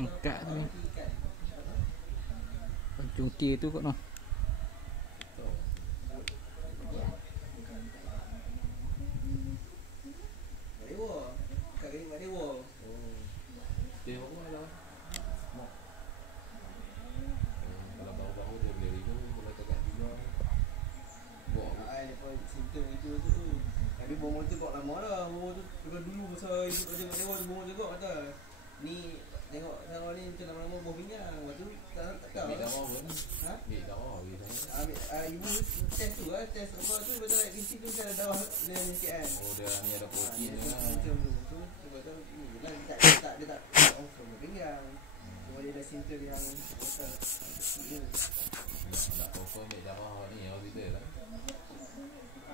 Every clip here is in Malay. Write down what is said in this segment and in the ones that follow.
angkat tu. Cuti tu kot noh. Bomo tu kok lama dah. Bomo tu dulu masa ibu kerja kat dewan bomo juga kata. Ni tengok kalau ni macam lama-lama bomo pinggang. Lepas tu tak tahu. Ambil darah pun. Ha? Ambil darah gitu. Ibu test tu test apa tu betul isi tu ada darah dia ni sikit kan. Oh dia ni ada protein dia. Macam tu. Sebab tu lah dia tak confirm pinggang. Cuma dia ada simptom yang betul. Tak confirm ambil darah ni hospital lah.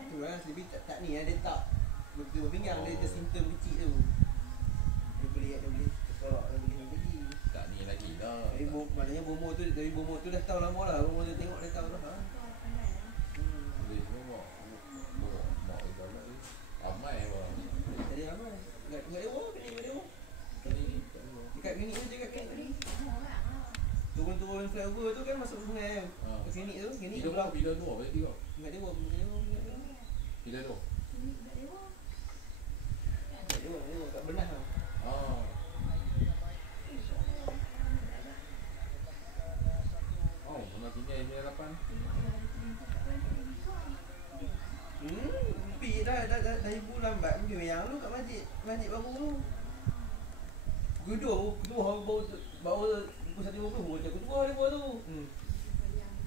Tu lah lebih tak ni dia tak betul pinggang dia ada simptom kecil tu. Dia boleh tolak dia boleh pergi. Tak ni lagi dah. Jadi maknanya bomo tu dah tahu lama dah. Bomo tu tengok dia tahu dah. Boleh semua mak ibarat ni. Ramai bang. Jadi ramai. Enggak dewa kini. Dekat klinik tu dekat klinik ni. Turun flyover tu kan masuk sungai kan. Klinik tu, klinik tu bila tu berarti kau. Enggak dewa. Bila tu? Dewa kat Benah tu. Pernah tinggal di harapan. Lebih dah ibu lambat mungkin yang lu kat masjid baru tu. Kedua baru 1.50 macam kedua dia tu.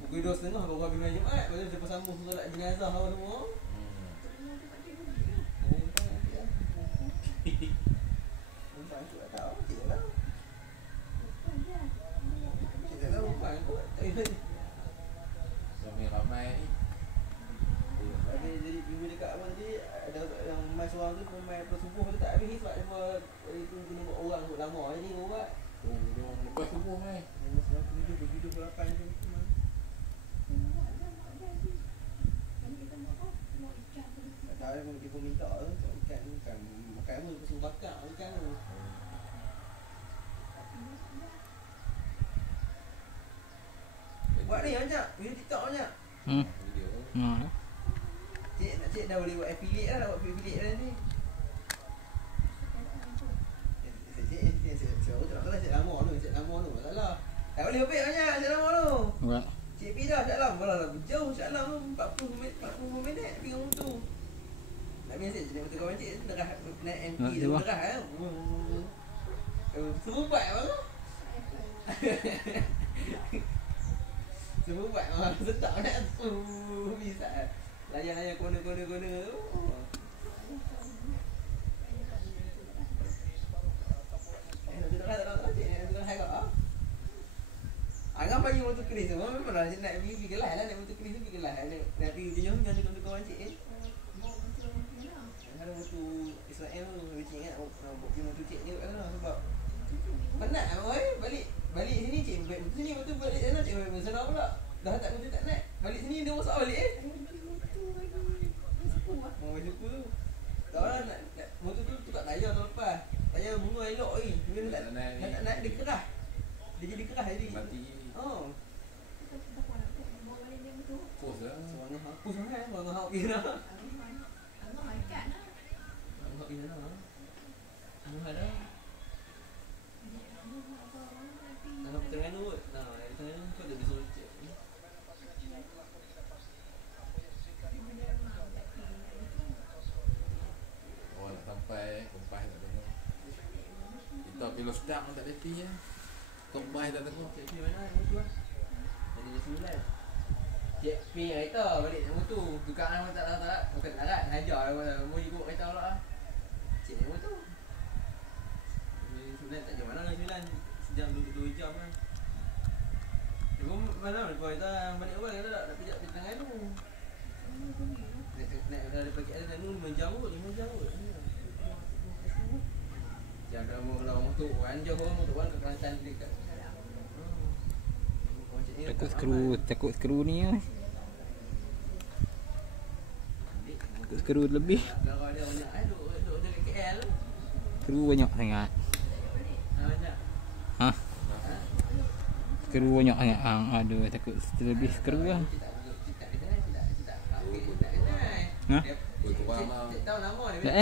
Pukul 2.30 baru habis malam Jumaat. Lepas tu lepas sambung solat jenazah apa semua. Ramai ni. Jadi minggu dekat apa tadi ada yang mai seorang tu mai subuh tu tak habis sebab dia itu kena buat orang tu lama jadi buat. Lepas subuh mai. Masa 7 8 tu. Tak ada dia pun minta tu ikan makan apa suruh bakar ikan tu. Buat ni ajak, video TikTok ajak. Cik dah boleh buat affiliate dah, buat affiliate dah ni. Cik lama tu, tak salah. Tak boleh ambil banyak, cik lama tu. Cik P dah, cik lama lah, jauh cik lama 40 minit pergi rumah tu. Tak biasa cik motor kawan cik derah naik MT tu derah kan. Semua buat apa tu? Semua buat orang setak nak bisa layan kona tu. Anggap bagi motor keris semua memang nak pergi kelas lah, naik motor keris tu pergi kelas. Nak pergi ujung jangan kawan cik ada motor Israel tu, cik ingat nak pergi motor cik ni kat sana sebab penat lah balik sini cik balik motor sini, motor balik sana cik balik motor sana pula. Dah tak motor tak naik, balik sini dia rosak balik Bagi suku tu. Tak lah nak motor tu tukar tayar tahun lepas. Tayar bunga elok lagi. Dia tak naik dia kerah. Dia jadi kerah jadi. Mati. Pus lah. Seorang hapus lah orang hak kira. Angah makan lah. Angah kira lah. Angah dah. Angah pertengahan tu kot. Nah, pertengahan tu kot dia disuruh cek. Nak sampai kompas tak tengok. Kita pilih sedap tak leti ya. Kompas tak tengok. Cik P mana motor lah. Jadi dia 9. Cik P kereta balik motor. Tukang nama tak. Bukan tak larat. Hajar lah. Mau ikut kereta pula lah. Cik ni motor. 9 tak jam mana lah 9. Sejam 2 jam lah. Dia pun mana lepas kita balik awal kata nak pijak di tengah tu. Naik dari pagi ada tu 5 jam kot. Jangan kalau motor kan jauh motor kan ke Kelantan dekat. Takut skru ni lah. Takut skru lebih. Kalau dia banyak duduk dekat KL. Skru banyak sangat. Banyak. Hah? Skru banyak sangat. Aduh, takut terlebih skru lah. Ha?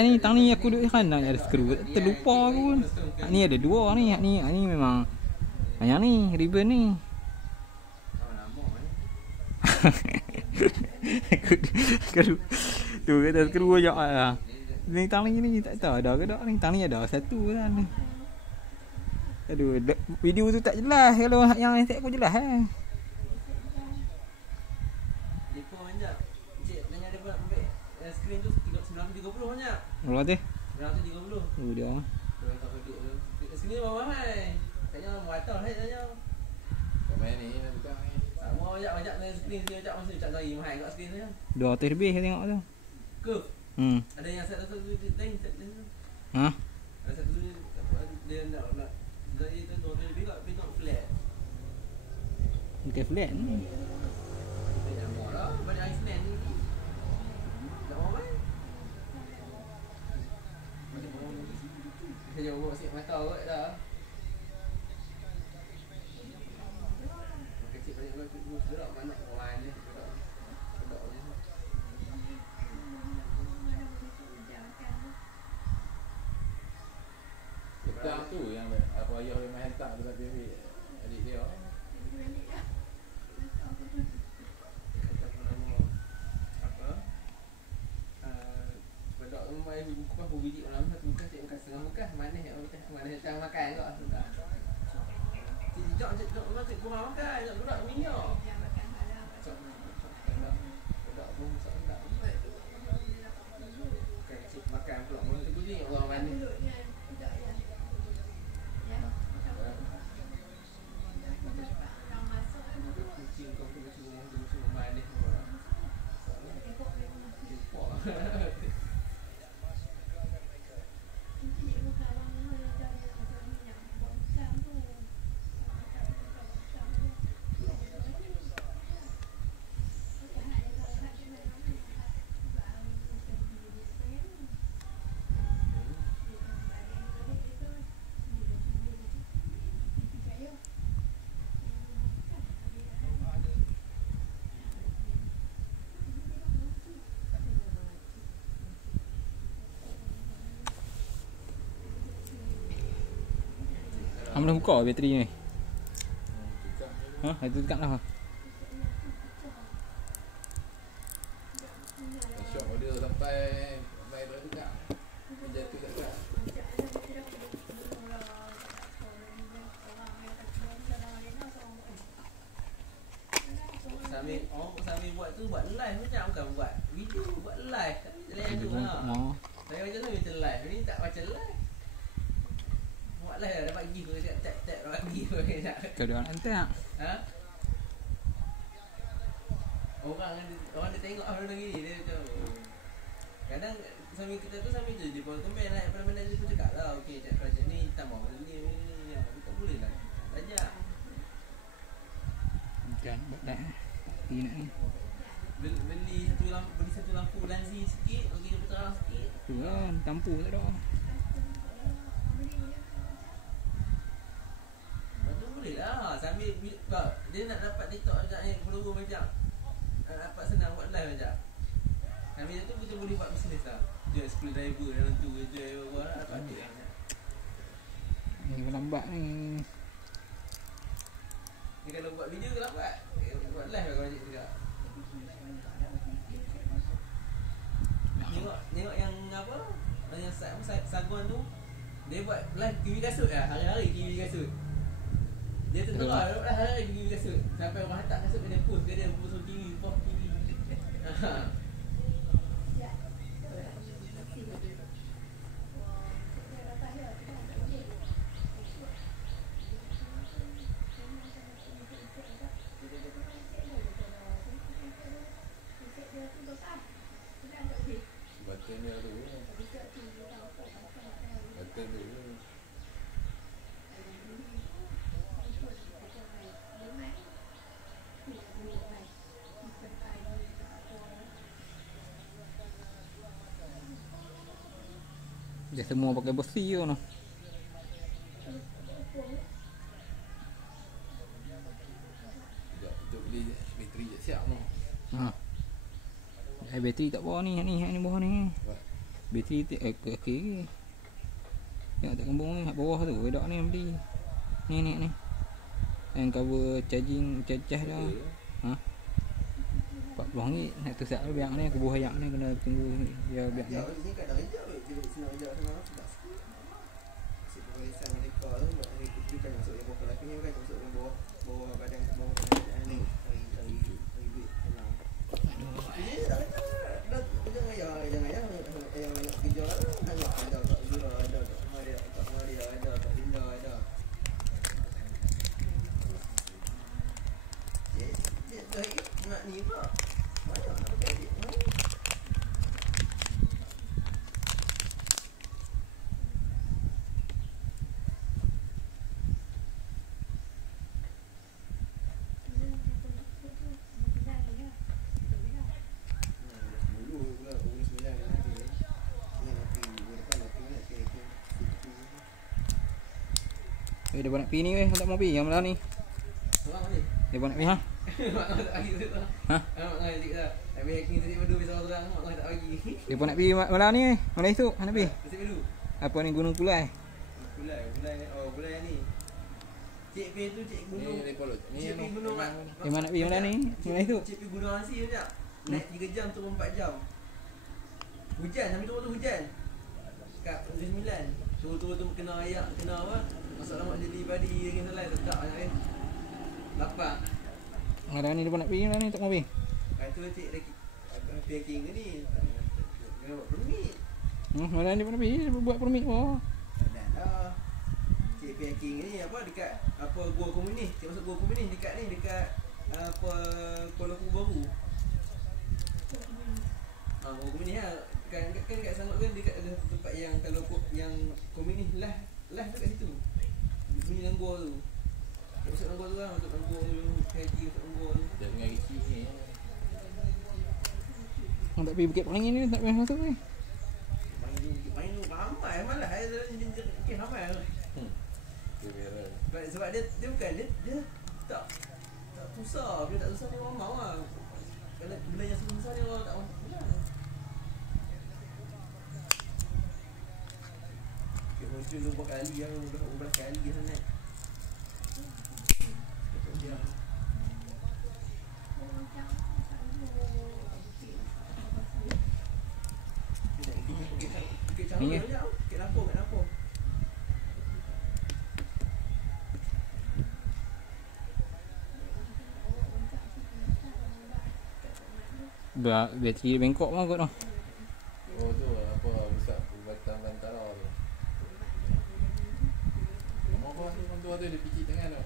Ni tang ni aku duduk sana ada skru. Terlupa aku pun. Ni ada dua ni. Ni memang yang ni ribbon ni. Skru. Tu kata skru banyak lah. Ni tang ni tak tahu ada ke tak ni. Tang ni ada satu kan ni. Aduh, video tu tak jelas. Kalau yang set aku jelas Depa banyak. Cik tanya dia buat ambil skrin tu 930 banyak. Berapa tu? 930. Oh dia. Orang tak duduk tu. Sini bawah hai. Tanya muatal hai tanya. Main ni nak buka ni. Sama banyak dengan skrin dia ajak masa cak cari mahal kat skrin dia. 200 lebih saya tengok tu. Ke? Hmm. Ada yang satu lain set lain. Ha? Ada satu dia nak dari tu 200 lebih kat pintu flat. Bukan flat ni. Dia mau lah banyak Iceland ni. Tak mau main. Macam mau ni. Saya jauh bawa sik mata kot dah. Kecil banyak banyak gerak banyak orang ni. Gerak je. Petang tu yang apa ayah dia main hentak tu tapi adik dia. Bukan biji orang satu bukan cik bukan setengah bukan mana macam makan kau sudah. Cik jom cik kurang makan nak gerak minyak. Gerak pun tak. Kan cik makan pula mana tu bunyi orang mana. Kucing kau tu macam mana. Hang dah buka bateri ni. Ha, itu dekat dah. Shop dia sampai main dah juga. Jatuh dekat. Sambil buat tu buat live macam bukan buat video, buat live. Tapi lain tu lah. Saya macam tu macam live. Ni tak macam live. Buat live dapat gift ke tap dapat gift ke tak. Kau dah hantar tak? Ha? Orang dia tengok orang lagi ni dia macam kadang sambil kita tu sambil tu dia pun komen like pada dia pun cakap lah okey cak projek ni tambah ni tak boleh lah. Banyak. Bukan buat dah. Ni nak ni. Beli satu lampu lanzi sikit, bagi dia terang sikit. Tu kan, tampu tak ada. Betul boleh lah. Sambil dia nak dapat TikTok macam ni, follower macam nak dapat senang buat live macam. Sambil tu kita boleh buat bisnes lah. Jual screwdriver dalam tu, jual apa dapat duit lah. Ni lambat ni. Ni kalau buat video ke lambat? Buat live kalau cik juga. Tengok yang apa? Yang Saguan tu dia buat live TV kasut lah. Hari-hari TV kasut. Dia tertera hari-hari TV kasut. Sampai orang hantar kasut dia post ke dia post TV, post TV. Batin dia tu. Batin tu. Dia semua pakai besi tu noh. siap ni. Ha. Bateri tak bawah ni bawah ni. Bateri okey. Tengok tak kembung ni kat bawah tu, bedak ni beli. Ni. Yang cover charging cacah dah. Ha. RM40 nak tesak biang ni aku buah ayak ni kena tunggu dia biang ni. Ya, ni kat dah rejak weh. Dia senang rejak sana. Tak sikit. Si pemeriksaan mereka tu buat hari tu kan masuk yang bawah lelaki ni kan masuk yang bawah badan bawah badan ni. Hari duit senang. Ini dah rejak. Jangan ayah yang banyak kerja lah. Hanya ada tak Zura ada tak Maria ada tak Linda ada. Dia dah nak ni pula. Banyak nak pakai adik. Dia nak pergi ni weh, tak mau pergi yang mana ni? Seorang ni. Dia nak pergi ha? Mak tak bagi tu. Ha? Mak ngah dik dah. Habis hacking tadi padu besar terang mak tak bagi. Dia nak pergi mana ni weh? Mana esok? Nak pergi? Kasih padu. Apa ni Gunung Kulai? Bulai ni. Oh, bulai ni. Cik P tu cik gunung. Ni kolot. Ni Cik P gunung. Dia mana nak pergi mana ni? Mana esok? Cik P gunung Asi banyak. Naik 3 jam turun 4 jam. Hujan, sampai turun tu hujan. Kat Negeri Sembilan. Turun-turun tu kena ayak, kena apa? Masak lemak jadi padi dengan selai sedap sangat kan. Lapar. Ada ni dia nak pergi mana ni tak mau pergi? Lepas tu cik lagi packing ke ni. Kena buat permit. Mana dia nak pergi? Dia buat permit oh. Dan dah. Cik packing ni apa dekat apa Gua Komunis. Cik masuk Gua Komunis dekat ni dekat apa Kuala Lumpur baru. Gua Komunis lah. Kan kat Selangor kan dekat ada tempat yang kalau yang komunis lah tu kat situ. Bunyi Langgor tu. Cik masuk Langgor tu lah. Masuk Langgor tu. Kaji masuk Langgor tu. Dia dengan kecil ni. Orang tak pergi Bukit Pelangi ni tak payah masuk ni. Main tu ramai malah ramai. Dia merah. Sebab dia bukan dia tak susah. Dia tak susah dia orang mau lah. Kalau benda yang susah dia orang tak mau. Dia muncul 2 kali yang 12 kali sangat. Dia Ni banyak tau. Kat Lampung. Bateri bengkok pun kot tu. Oh tu apa besar Batang Bantara tu. Kamu apa tu ada dia picit tangan tu.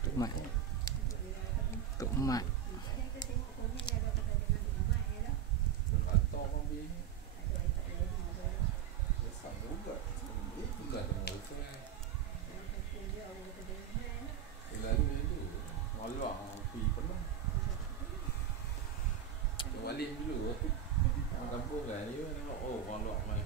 Tok Mat. Bantang pun pergi. Besar juga. Bukan temu tu kan. Lalu tu malah pergi pernah. Walin dulu. Orang kampung kan dia tengok oh malah mai.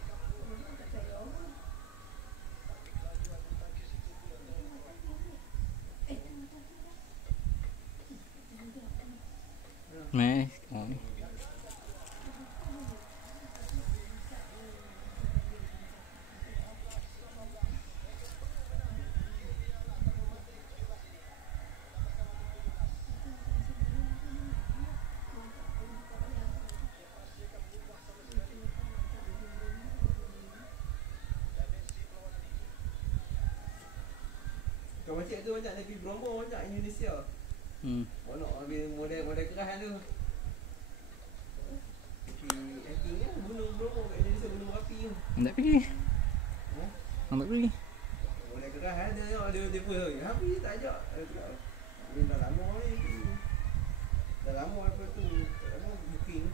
Meh. Oh ni. Kau macam tu banyak negeri Bromo banyak Indonesia. Banyak model keras tu. Hiking ni gunung Bromo kat Indonesia, gunung Merapi tu. Tak pergi. Tak pergi. Model keras dia pun habis tak ajak. Dia dah lama ni. Dah lama apa tu. Tak lama booking.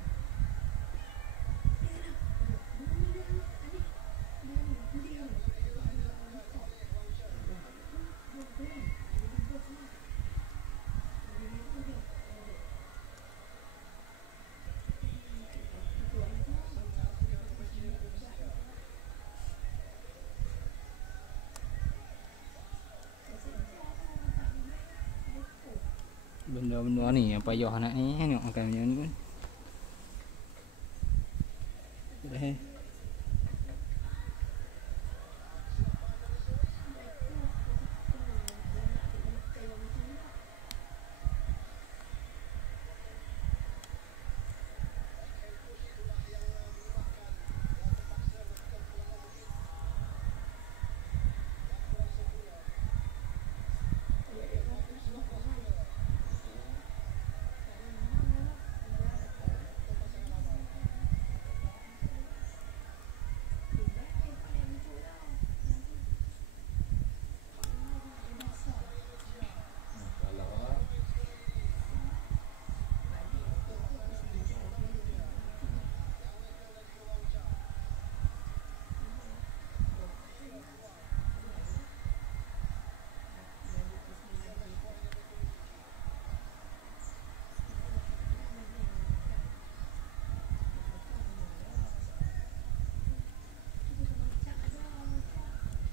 Ada benda ni yang payah nak ni. Tengok makan macam ni pun. Dah.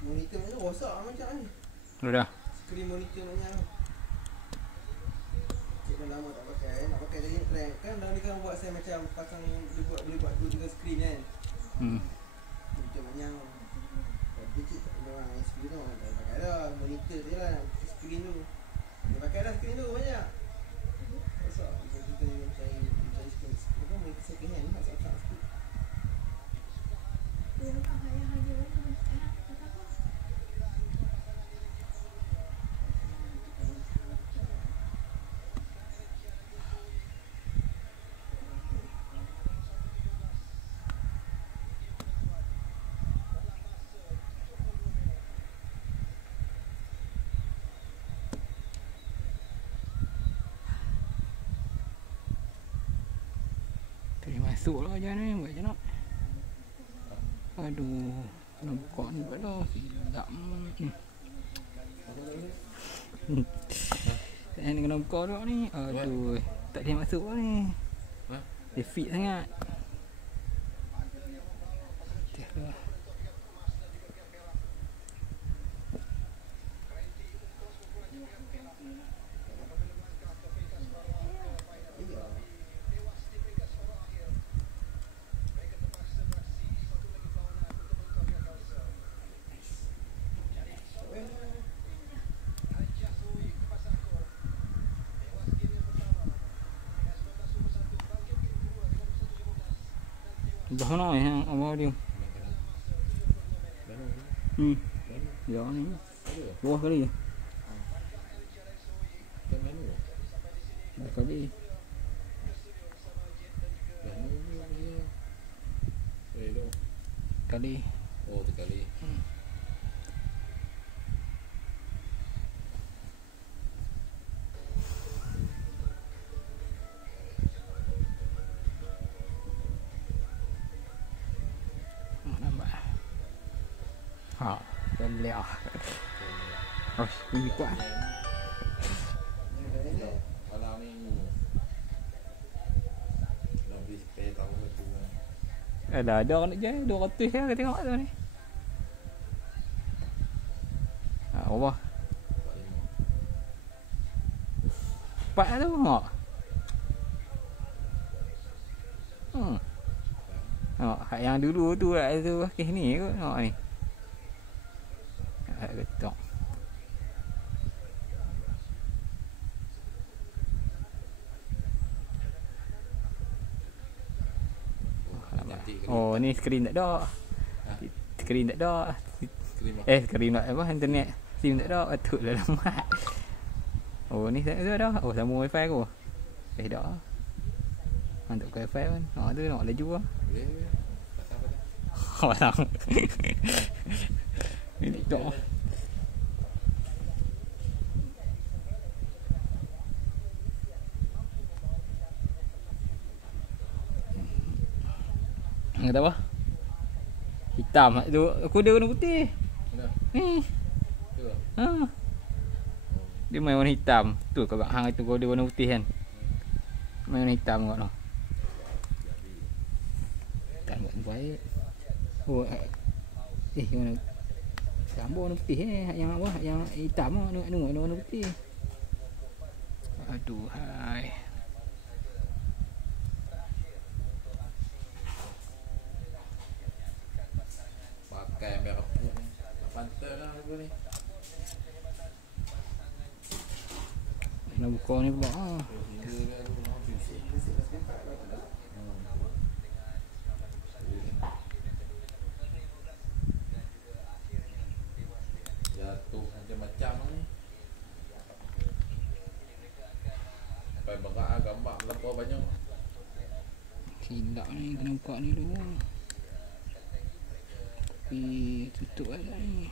Monitor ni rosak macam ni. Dah. Skrin monitor macam ni. Cik dah lama tak pakai. Nak pakai jadi trend. Kan dah ni kan buat saya macam pasang boleh buat 2-3 skrin kan. Macam macam. Tapi cik memang skrin tu tak pakai dah. Monitor je lah. Skrin tu. Dia pakai dah skrin tu banyak. Rosak. Kita cari skrin. Apa monitor second hand nak tak skrin. Masuk lah macam ni. Buat macam nak. Aduh. Kena buka ni pula dah. Silap. Ni kena buka dah ni. Aduh. Tak boleh masuk lah ni. Dia fit sangat. Dah dah. Dah mana yang awal dia? Ya ni. Buah kali. Dah kali. Kali. Oh, sekali. Ha, beliau. Oh, ini kuat. Malam ni lebih spare tahu satu kan. Ada nak jual 200 lah kita tengok tu ni. Ha, apa? 4 tu tengok. Tengok, yang dulu tu lah tu kes ni kot. Tengok ni. Betul. Oh, ni skrin tak ada. Skrin tak ada. Skrin tak apa internet. SIM tak ada. Patutlah lambat. Oh, ni tak ada. Oh, sambung wifi aku. Tak. Untuk wifi kan. Tu nak laju ah. Boleh. Pasang. Ini tak. Kata apa? Hitam tu. Kuda warna putih. Ni. Tu. Ha. Dia main warna hitam. Tu kau hang itu kuda warna putih kan. Main warna hitam kau tu. Tak buat baik. Oh. Mana gambar warna putih ni. Yang apa? Yang hitam warna putih. Aduh hai. Pakai merah pun. Pantai lah aku ni. Nak buka ni pula. Hingga aku nak cuci. Jatuh macam-macam ni. Sampai berak gambar berapa banyak. Silap ni kena buka ni dulu. Tapi tutup aja ni.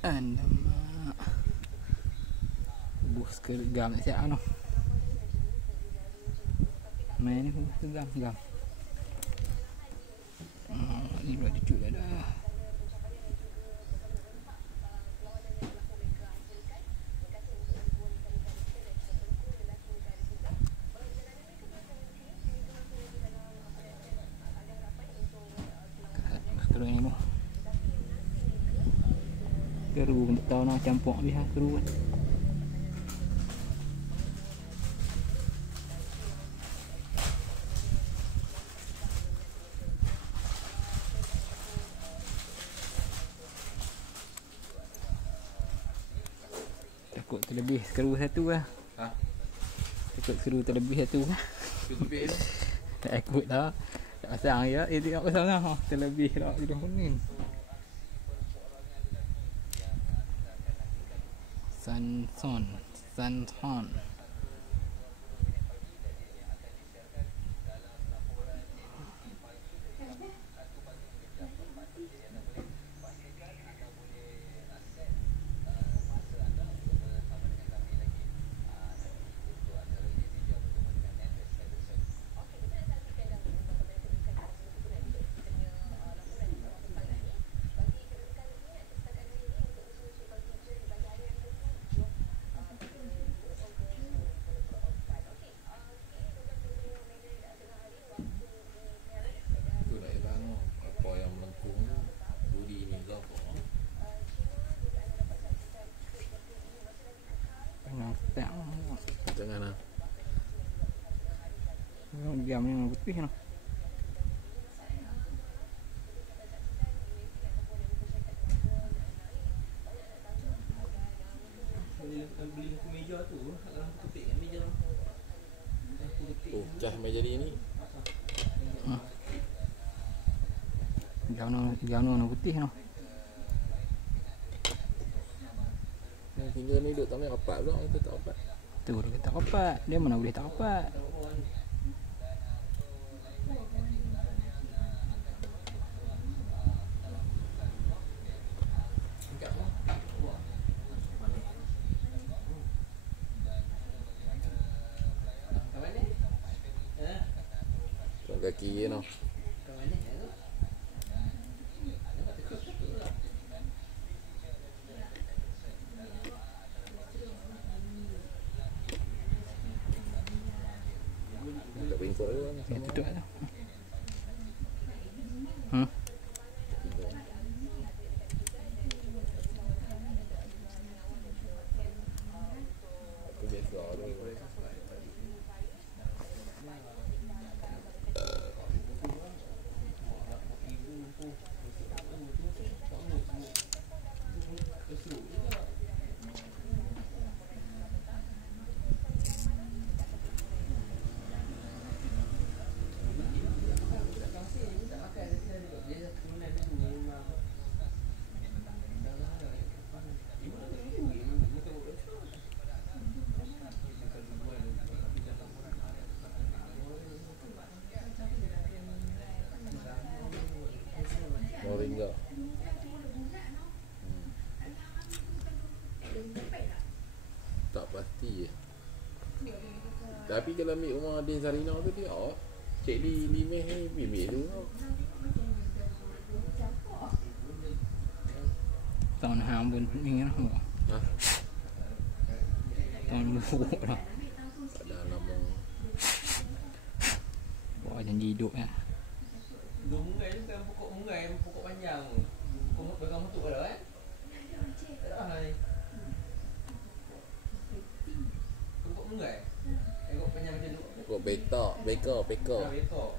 Alamak. Bus ke gam tak siap noh. Main ni bus ke gam. Ni buat cucuk dah. Seru ni noh. Seru pun tak tahu nak campur habis lah, seru kan. Takut terlebih seru satu lah. Ha? Takut seru terlebih satu lah. Lebih ni. Tak ikut dah. Tak pasang ya. Tak pasang lah. Terlebih lah. Hidup ni. Sanson. Tu nak ilang apa yang melengkung budi ni ke apa. Tengah step. Jangan lah. Diam yang putih lah. Beli meja tu, kalau aku kepik kat meja. Aku kepik. Oh, cah meja dia ni. Diam yang putih lah. Hingga ni duduk tak main rapat pula. Kita tak rapat. Tu dia kata rapat. Dia mana boleh tak rapat. Kaki je noh. Tak bengkok tu kan. Dia tutup tu. Aku biasa tu. Moringa. Tak pasti je. Tapi kalau ambil rumah Din Sarina tu dia Cik Li Meh ni bimbing tu. Tahun hang pun ni lah. Ha? Tahun buruk lah. Tak ada lama. Buat janji hidup ya. Dua mungai tu kan pokok panjang. Pokok belakang bentuk dah kan? Tak ada ni. Pokok mungai. Pokok panjang macam tu. Pokok betok, beko. Bekok.